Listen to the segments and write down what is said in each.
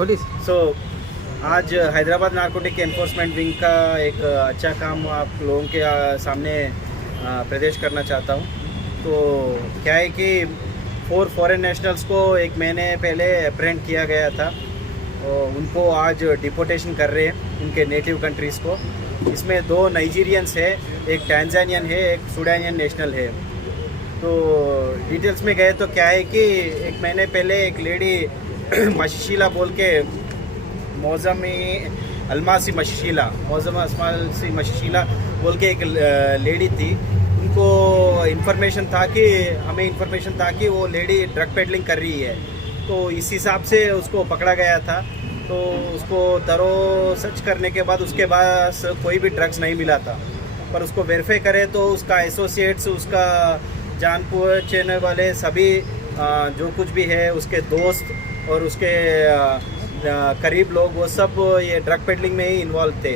बोलिए। सो आज Hyderabad narcotic enforcement wing का एक अच्छा काम आप लोगों के सामने प्रदेश करना चाहता हूँ। तो क्या है कि 4 फॉरेन नेशनल्स को एक महीने पहले अप्रेंड किया गया था और उनको आज डिपोटेशन कर रहे हैं उनके नेटिव कंट्रीज़ को। इसमें 2 नाइजीरियंस है, एक टैंजानियन है, एक सूडानियन नेशनल है। तो डिटेल्स में गए तो क्या है कि एक महीने पहले एक लेडी मशीला बोल के मौज़मी अलमासी मशीला बोल के एक लेडी थी। उनको हमें इन्फॉर्मेशन था कि वो लेडी ड्रग पेडलिंग कर रही है। तो इस हिसाब से उसको पकड़ा गया था। तो उसको दरो सर्च करने के बाद उसके पास कोई भी ड्रग्स नहीं मिला था, पर उसको वेरीफाई करे तो उसका एसोसिएट्स, उसका जान पहचान वाले सभी जो कुछ भी है, उसके दोस्त और उसके करीब लोग, वो सब ये ड्रग पेडलिंग में ही इन्वॉल्व थे।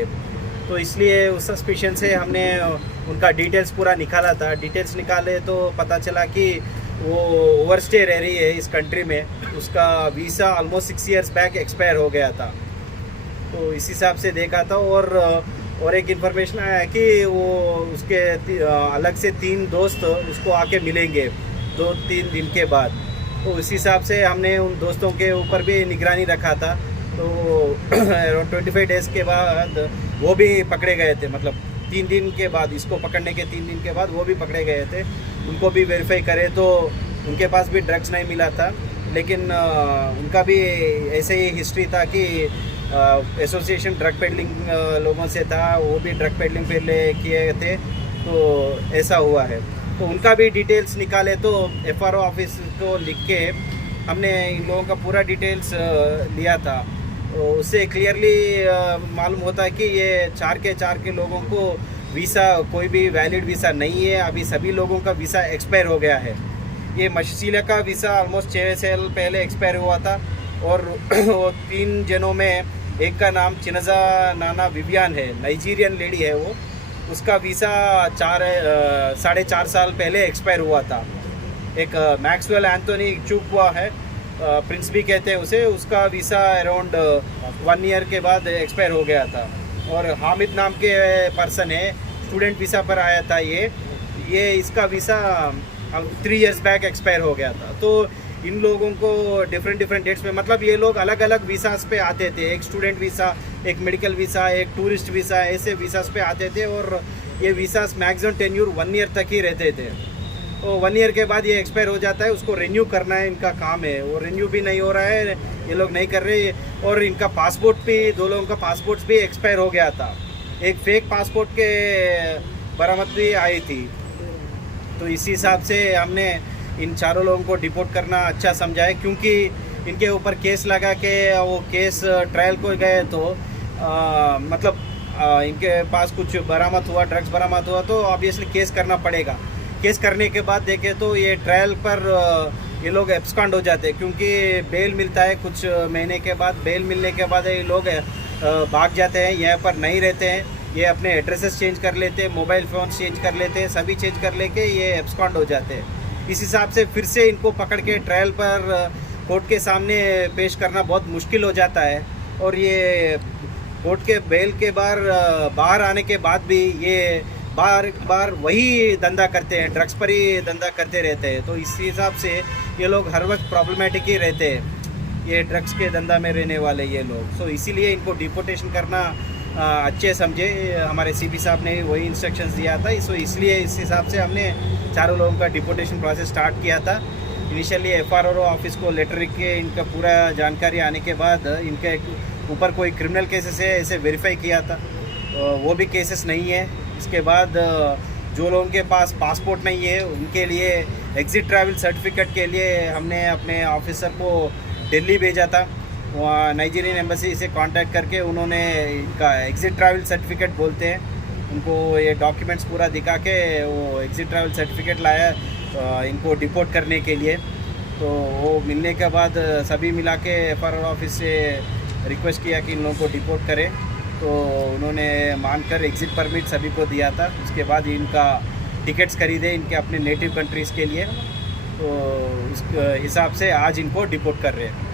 तो इसलिए उस सस्पिशन से हमने उनका डिटेल्स पूरा निकाला था। डिटेल्स निकाले तो पता चला कि वो ओवरस्टे रह रही है इस कंट्री में। उसका visa almost 6 years back expire हो गया था। तो इस हिसाब से देखा था। और एक इन्फॉर्मेशन आया कि वो उसके अलग से 3 दोस्त उसको आके मिलेंगे 2-3 दिन के बाद। तो इस हिसाब से हमने उन दोस्तों के ऊपर भी निगरानी रखा था। तो अराउंड 25 डेज़ के बाद वो भी पकड़े गए थे। मतलब 3 दिन के बाद, इसको पकड़ने के 3 दिन के बाद वो भी पकड़े गए थे। उनको भी वेरीफाई करे तो उनके पास भी ड्रग्स नहीं मिला था, लेकिन उनका भी ऐसे ही हिस्ट्री था कि एसोसिएशन ड्रग पेडलिंग लोगों से था। वो भी ड्रग पेडलिंग पहले किए थे, तो ऐसा हुआ है। तो उनका भी डिटेल्स निकाले तो FRO ऑफिस को लिख के हमने इन लोगों का पूरा डिटेल्स लिया था। तो उससे क्लियरली मालूम होता है कि ये 4 के लोगों को वीज़ा, कोई भी वैलिड वीज़ा नहीं है। अभी सभी लोगों का वीज़ा एक्सपायर हो गया है। ये मशीला का वीज़ा ऑलमोस्ट 6 साल पहले एक्सपायर हुआ था। और वो 3 जनों में एक का नाम चिनजा नाना विवियान है, नाइजीरियन लेडी है वो। उसका वीज़ा 4.5 साल पहले एक्सपायर हुआ था। एक मैक्सवेल एंथोनी चूक हुआ है, प्रिंस भी कहते हैं उसे, उसका वीज़ा अराउंड 1 ईयर के बाद एक्सपायर हो गया था। और हामिद नाम के पर्सन है, स्टूडेंट वीज़ा पर आया था ये इसका वीज़ा 3 इयर्स बैक एक्सपायर हो गया था। तो इन लोगों को डिफरेंट डेट्स में, मतलब ये लोग अलग अलग वीज़ास पे आते थे। एक स्टूडेंट वीज़ा, एक मेडिकल वीज़ा, एक टूरिस्ट वीज़ा, ऐसे वीज़ास पे आते थे। और ये वीज़ास मैक्सिमम टेन्यूर 1 ईयर तक ही रहते थे। तो 1 ईयर के बाद ये एक्सपायर हो जाता है, उसको रिन्यू करना है इनका काम है। वो रिन्यू भी नहीं हो रहा है, ये लोग नहीं कर रहे। और इनका पासपोर्ट भी, 2 लोगों का पासपोर्ट भी एक्सपायर हो गया था। एक फेक पासपोर्ट के बरामदगी आई थी। तो इसी हिसाब से हमने इन 4 लोगों को डिपोर्ट करना अच्छा समझा है, क्योंकि इनके ऊपर केस लगा के वो केस ट्रायल को गए तो मतलब इनके पास कुछ बरामद हुआ, ड्रग्स बरामद हुआ, तो ऑब्वियसली केस करना पड़ेगा। केस करने के बाद देखें तो ये ट्रायल पर ये लोग एब्सकॉन्ड हो जाते हैं, क्योंकि बेल मिलता है कुछ महीने के बाद। बेल मिलने के बाद ये लोग भाग जाते हैं, यहाँ पर नहीं रहते हैं। ये अपने एड्रेसेस चेंज कर लेते हैं, मोबाइल फ़ोन चेंज कर लेते हैं, सभी चेंज कर लेके ये एब्सकॉन्ड हो जाते हैं। इस हिसाब से फिर से इनको पकड़ के ट्रायल पर कोर्ट के सामने पेश करना बहुत मुश्किल हो जाता है। और ये कोर्ट के बेल के बाहर आने के बाद भी ये बार वही धंधा करते हैं, ड्रग्स पर ही धंधा करते रहते हैं। तो इस हिसाब से ये लोग हर वक्त प्रॉब्लमेटिक ही रहते हैं, ये ड्रग्स के धंधा में रहने वाले ये लोग। सो इसीलिए इनको डिपोटेशन करना अच्छे समझे। हमारे CP साहब ने वही इंस्ट्रक्शंस दिया था। सो इसलिए इस हिसाब से हमने 4 लोगों का डिपोटेशन प्रोसेस स्टार्ट किया था। इनिशियली FRO ऑफिस को लेटर लिख के इनका पूरा जानकारी आने के बाद इनके ऊपर कोई क्रिमिनल केसेस है ऐसे वेरीफाई किया था, वो भी केसेस नहीं है। इसके बाद जो लोगों के पास पासपोर्ट नहीं है उनके लिए एग्ज़िट ट्रैवल सर्टिफिकेट के लिए हमने अपने ऑफिसर को दिल्ली भेजा था। वहाँ नाइजीरियन एम्बेसी से कांटेक्ट करके उन्होंने इनका एग्ज़िट ट्रैवल सर्टिफिकेट बोलते हैं, उनको ये डॉक्यूमेंट्स पूरा दिखा के वो एग्ज़िट ट्रैवल सर्टिफिकेट लाया इनको डिपोर्ट करने के लिए। तो वो मिलने के बाद सभी मिला के FRO ऑफिस से रिक्वेस्ट किया कि इन लोगों को डिपोर्ट करें। तो उन्होंने मानकर एग्ज़िट परमिट सभी को दिया था। उसके बाद इनका टिकट्स खरीदे इनके अपने नेटिव कंट्रीज़ के लिए। तो उस हिसाब से आज इनको डिपोर्ट कर रहे हैं।